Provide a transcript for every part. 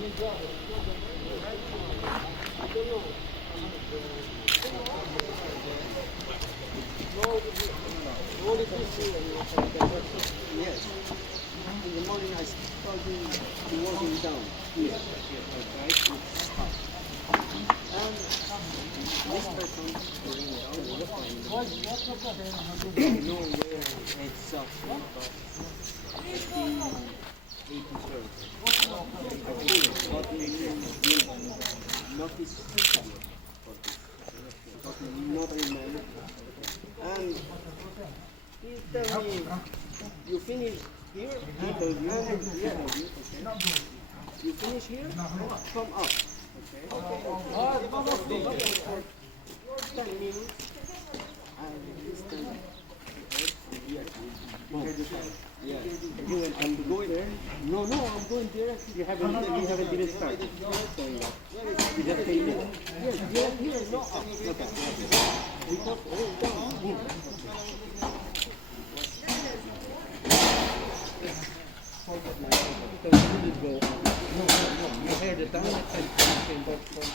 Yes. In the morning I started walking down here. Okay, it's up. And this person going down the you know where it's up to about 18 stories. I feel it, but not this here for this. But not remember. And he tell me, you finish here, you finish here, come up. Okay. For 10 minutes, and this time, yeah. I'm going there. No, I'm going there. You haven't even started. You just came in. Yes, here, no up. Okay. Because all down. You heard the down and came back from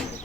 this.